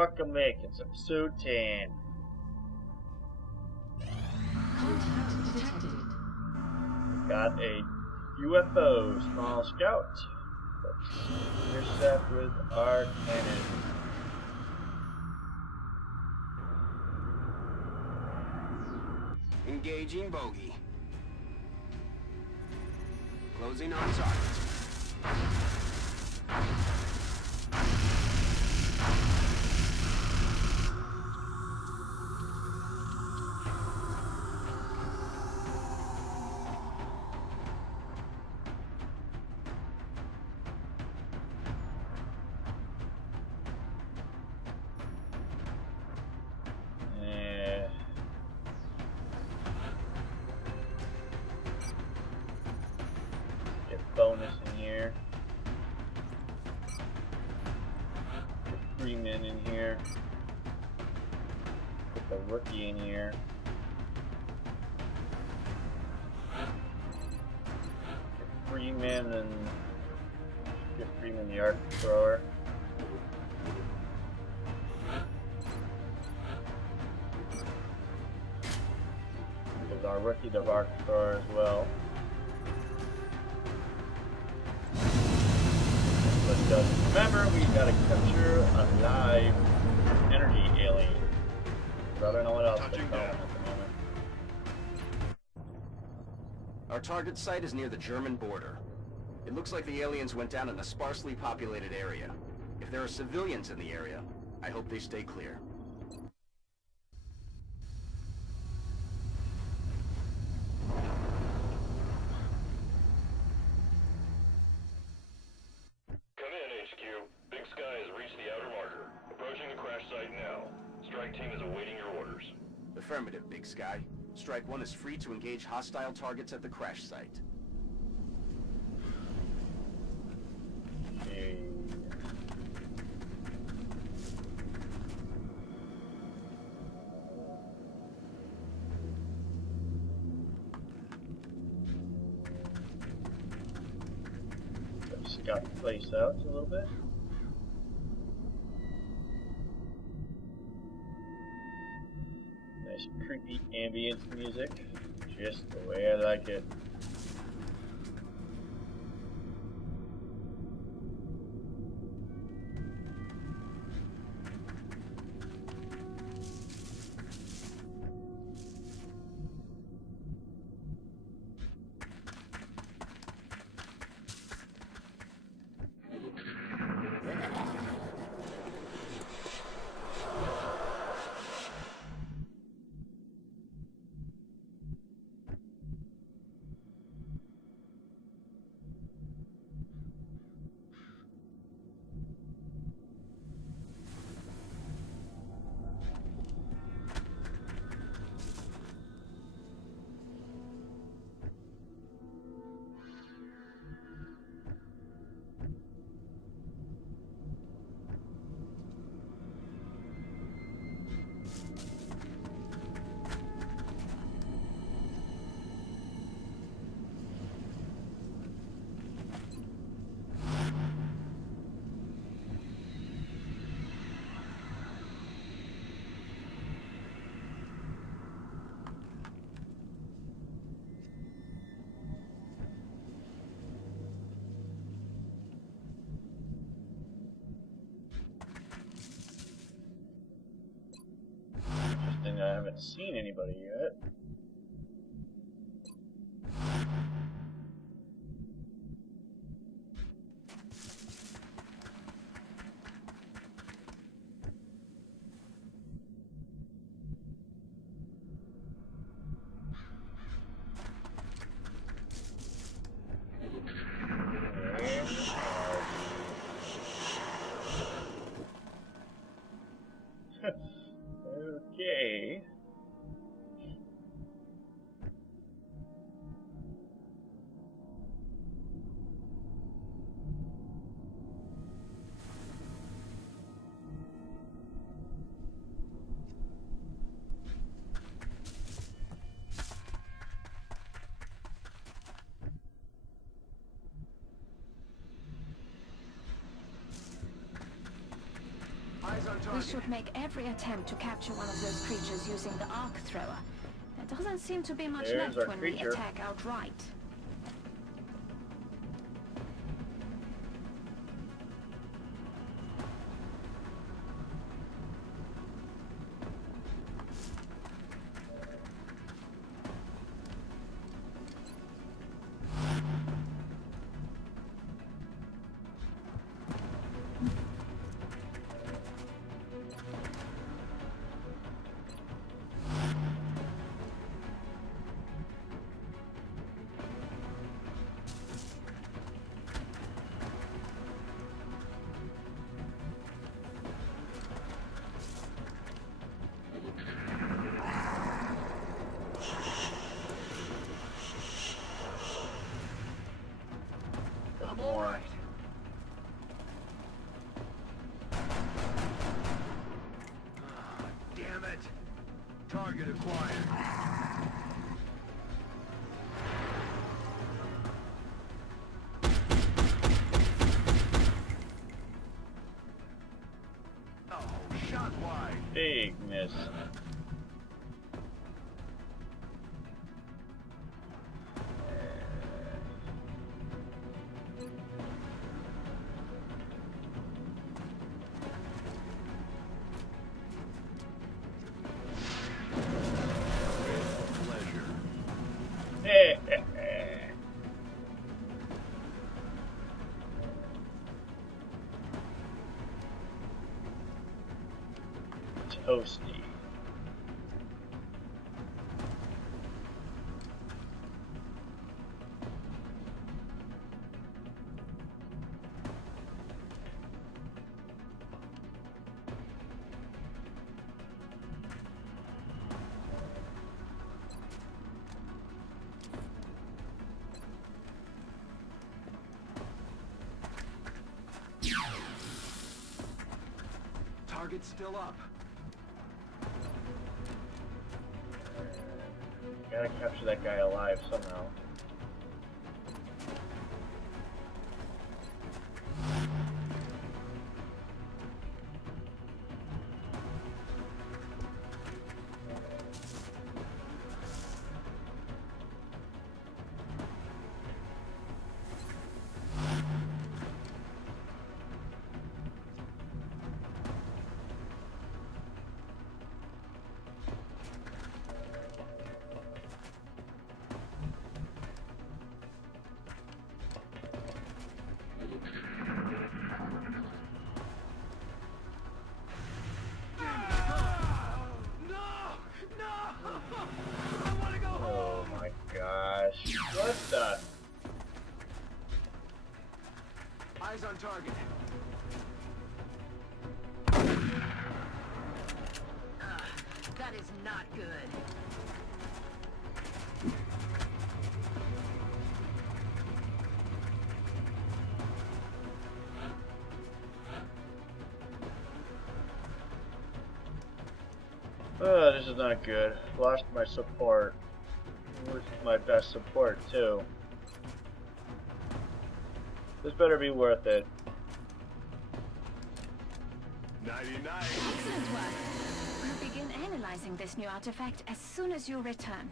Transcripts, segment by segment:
Welcome back. It's episode 10. Contact detected. Got a UFO, small scout. Let's intercept with our cannon. Engaging bogey. Closing on target. Bonus in here. Put 3 men in here. Put the rookie in here. Get 3 men and get 3 men the arc thrower. Give our rookie the arc thrower as well. Remember, we gotta capture a live energy alien. I don't know what else they're calling at the moment. Our target site is near the German border. It looks like the aliens went down in a sparsely populated area. If there are civilians in the area, I hope they stay clear. Affirmative, Big Sky. Strike 1 is free to engage hostile targets at the crash site. Okay. Let's scout the place out a little bit. Creepy ambience music, just the way I like it. I haven't seen anybody yet. Okay. We should make every attempt to capture one of those creatures using the arc thrower. There doesn't seem to be much There's left our when we creature. attack outright. More. Damn it! Target acquired. Oh, shot wide. Big miss. Toasty. Target's still up. Gotta capture that guy alive somehow. Oh my gosh. What the? Eyes on target. That is not good. Oh, this is not good. Lost my support. Where's my best support too? This better be worth it. 99. Excellent work. We'll begin analyzing this new artifact as soon as you return.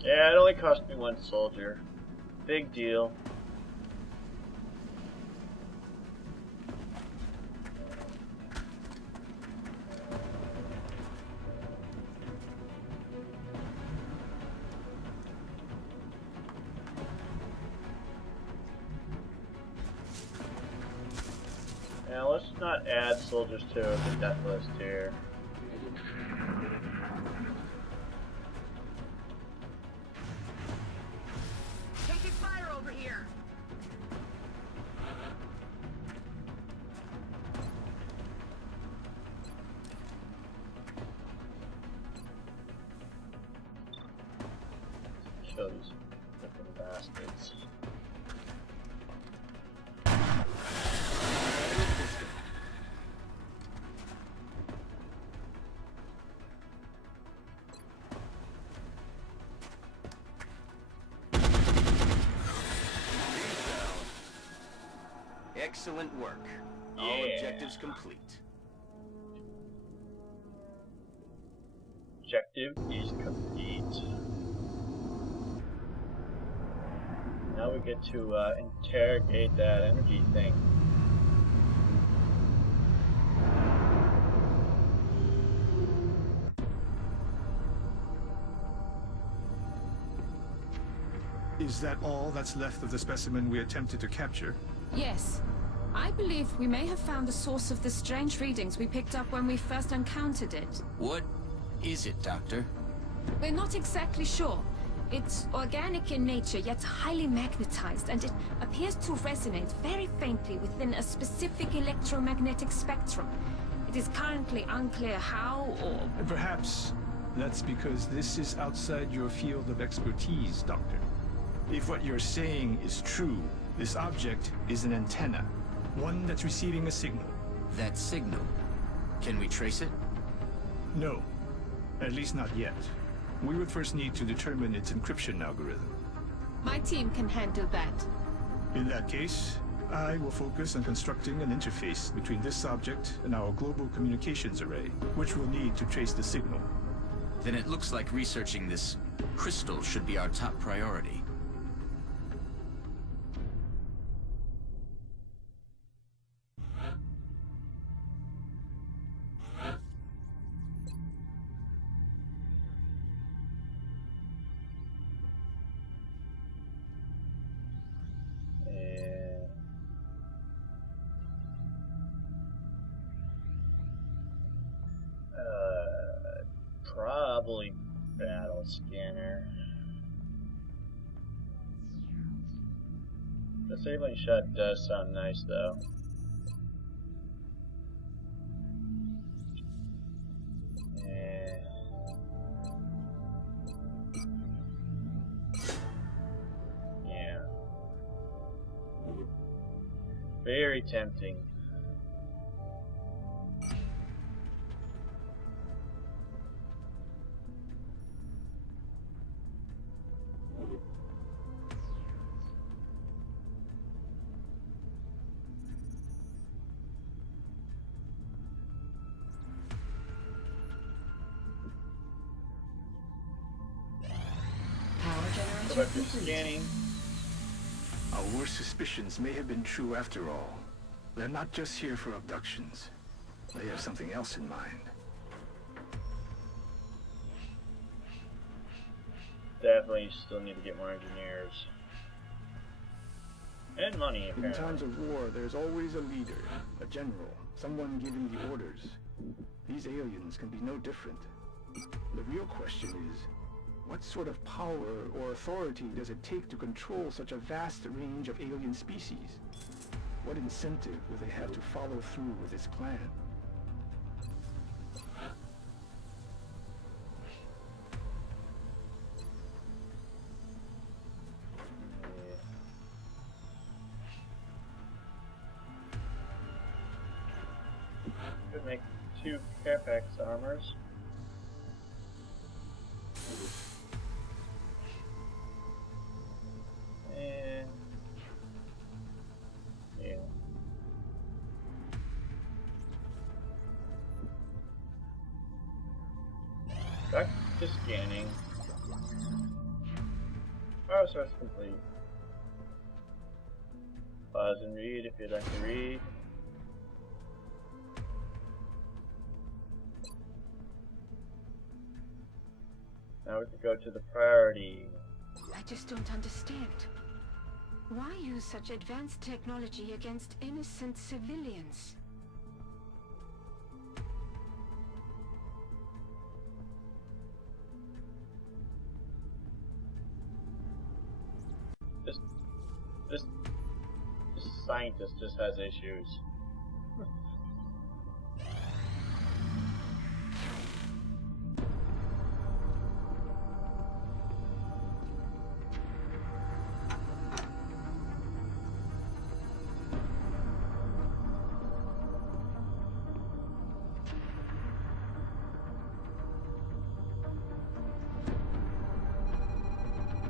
Yeah, it only cost me one soldier. Big deal. Now let's not add soldiers to the death list here. Taking fire over here. Kill these fucking bastards. Excellent work. All Yeah. objectives complete. Objective is complete. Now we get to interrogate that energy thing. Is that all that's left of the specimen we attempted to capture? Yes. I believe we may have found the source of the strange readings we picked up when we first encountered it. What is it, Doctor? We're not exactly sure. It's organic in nature, yet highly magnetized, and it appears to resonate very faintly within a specific electromagnetic spectrum. It is currently unclear how or... Perhaps that's because this is outside your field of expertise, Doctor. If what you're saying is true, this object is an antenna, one that's receiving a signal. That signal. Can we trace it? No, at least not yet. We would first need to determine its encryption algorithm. My team can handle that. In that case, I will focus on constructing an interface between this object and our global communications array, which we'll need to trace the signal. Then it looks like researching this crystal should be our top priority. Probably battle scanner. Disabling shot does sound nice though. Yeah. Very tempting. Scanning. Our worst suspicions may have been true after all. They're not just here for abductions. They have something else in mind. Definitely still need to get more engineers. And money, apparently. In times of war, there's always a leader, a general, someone giving the orders. These aliens can be no different. The real question is, what sort of power or authority does it take to control such a vast range of alien species? What incentive will they have to follow through with this plan? Could make 2 Capex armors. And yeah. Back to scanning. Power source complete. Pause and read if you'd like to read. Now we can go to the priority. I just don't understand. Why use such advanced technology against innocent civilians? This scientist just has issues.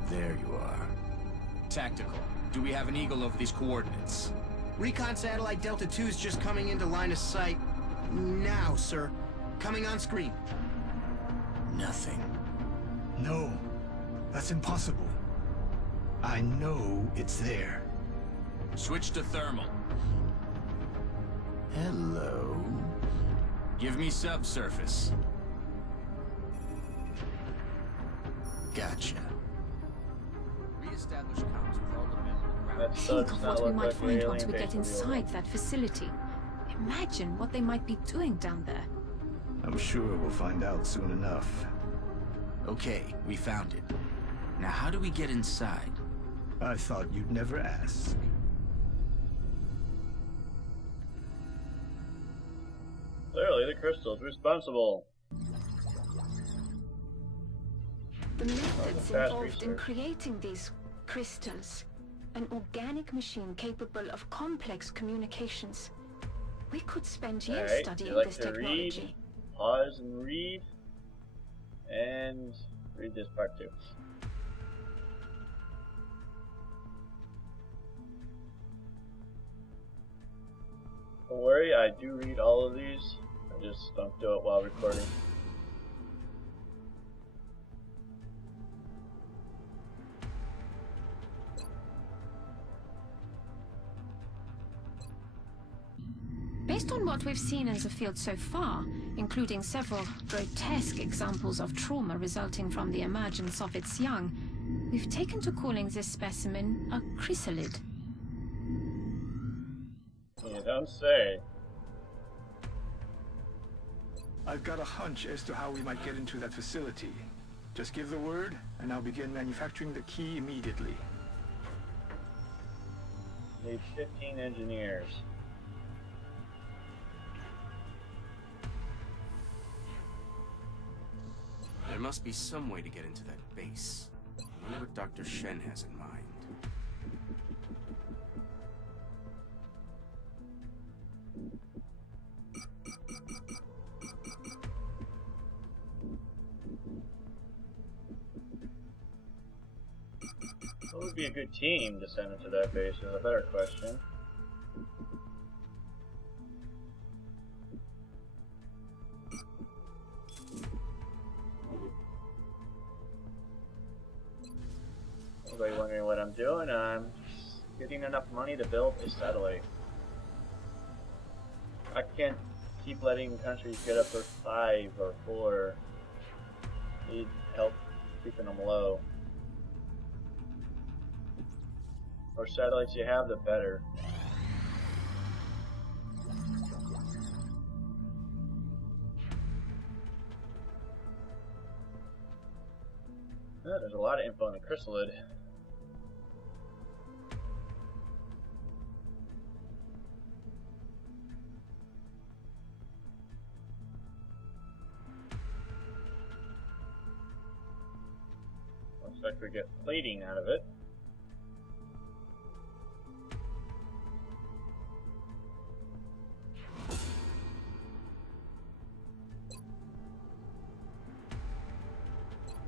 There you are. Tactical. Do we have an eagle over these coordinates? Recon satellite Delta 2 is just coming into line of sight. Now, sir. Coming on screen. Nothing. No, that's impossible. I know it's there. Switch to thermal. Hello. Give me subsurface. Gotcha. Reestablish comms with all the men on the ground. Think of what we might find once we get inside that facility. Imagine what they might be doing down there. I'm sure we'll find out soon enough. Okay, we found it. Now how do we get inside? I thought you'd never ask. Clearly, the crystal's responsible. The methods fast involved in research. creating these crystals, an organic machine capable of complex communications. We could spend years Alright, studying you like this to technology. read? Pause and read. And read this part too. Don't worry, I do read all of these. I just don't do it while recording. Based on what we've seen in the field so far, including several grotesque examples of trauma resulting from the emergence of its young, we've taken to calling this specimen a chrysalid. You don't say. I've got a hunch as to how we might get into that facility. Just give the word, and I'll begin manufacturing the key immediately. Need 15 engineers. There must be some way to get into that base. I wonder what Dr. Shen has in mind. What would be a good team to send into that base is a better question. Anybody wondering what I'm doing? I'm getting enough money to build a satellite. I can't keep letting countries get up to 5 or 4. Need help keeping them low. The more satellites you have, the better. Yeah, there's a lot of info on the chrysalid. Looks like we get plating out of it.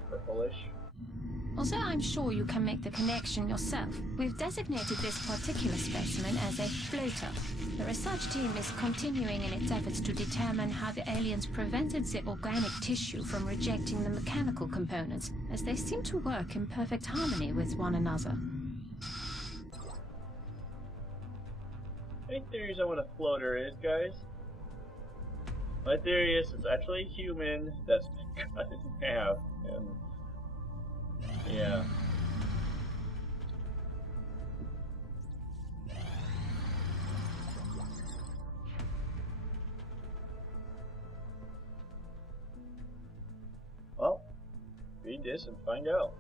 Purplish. Although I'm sure you can make the connection yourself, we've designated this particular specimen as a floater. The research team is continuing in its efforts to determine how the aliens prevented the organic tissue from rejecting the mechanical components, as they seem to work in perfect harmony with one another. Any theories on what a floater is, guys? My theory is it's actually a human that's been cut in half, and yeah. Well, read this and find out.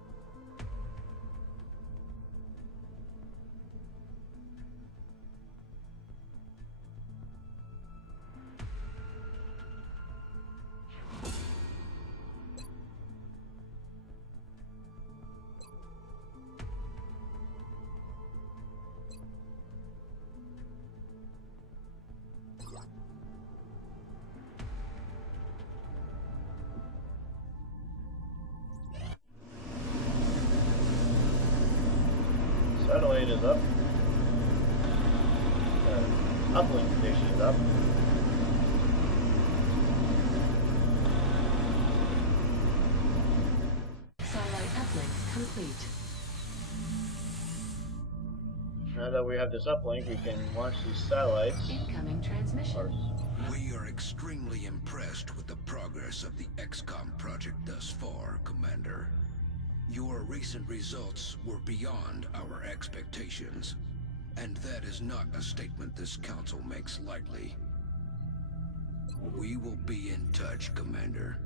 Satellite is up. uplink station is up. Satellite uplink complete. Now that we have this uplink, we can launch these satellites. Incoming transmission. We are extremely impressed with the progress of the XCOM project thus far, Commander. Your recent results were beyond our expectations, and that is not a statement this council makes lightly. We will be in touch, Commander.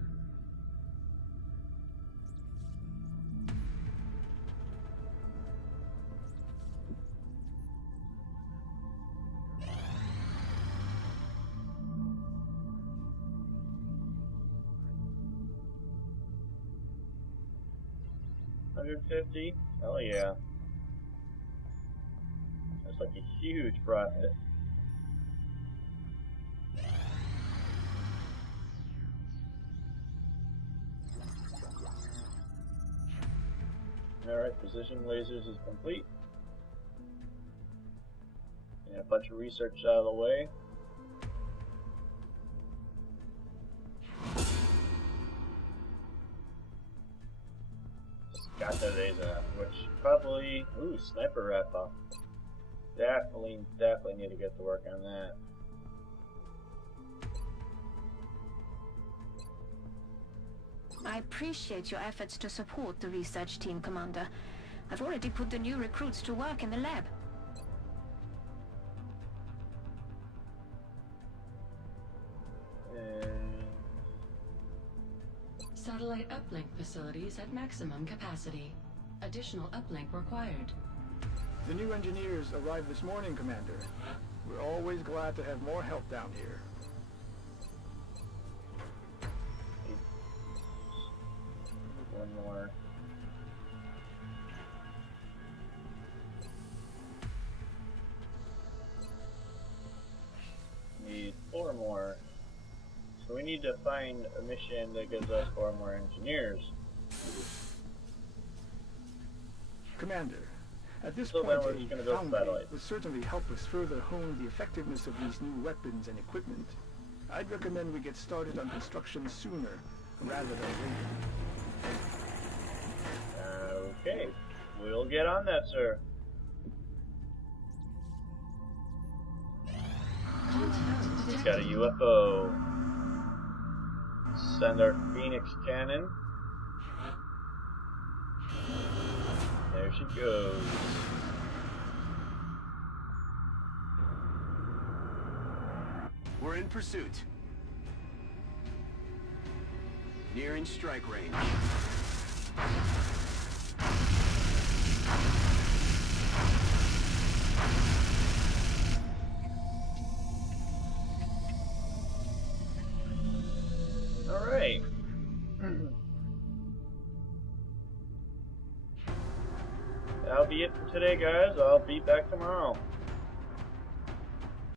$150? Hell yeah. That's like a huge profit. Alright, precision lasers is complete. And a bunch of research out of the way. Got that laser, which probably, ooh, sniper rifle. Definitely need to get to work on that. I appreciate your efforts to support the research team, Commander. I've already put the new recruits to work in the lab. Satellite uplink facilities at maximum capacity. Additional uplink required. The new engineers arrived this morning, Commander. We're always glad to have more help down here. One more. Need 4 more. So we need to find a mission that gives us 4 more engineers. Commander, at this So point, then we're just gonna a build foundry satellites. will certainly help us further hone the effectiveness of these new weapons and equipment. I'd recommend we get started on construction sooner rather than later. Okay, we'll get on that, sir. It's got a UFO. Send our Phoenix cannon. There she goes. We're in pursuit. Nearing strike range. Alright. That'll be it for today, guys. I'll be back tomorrow.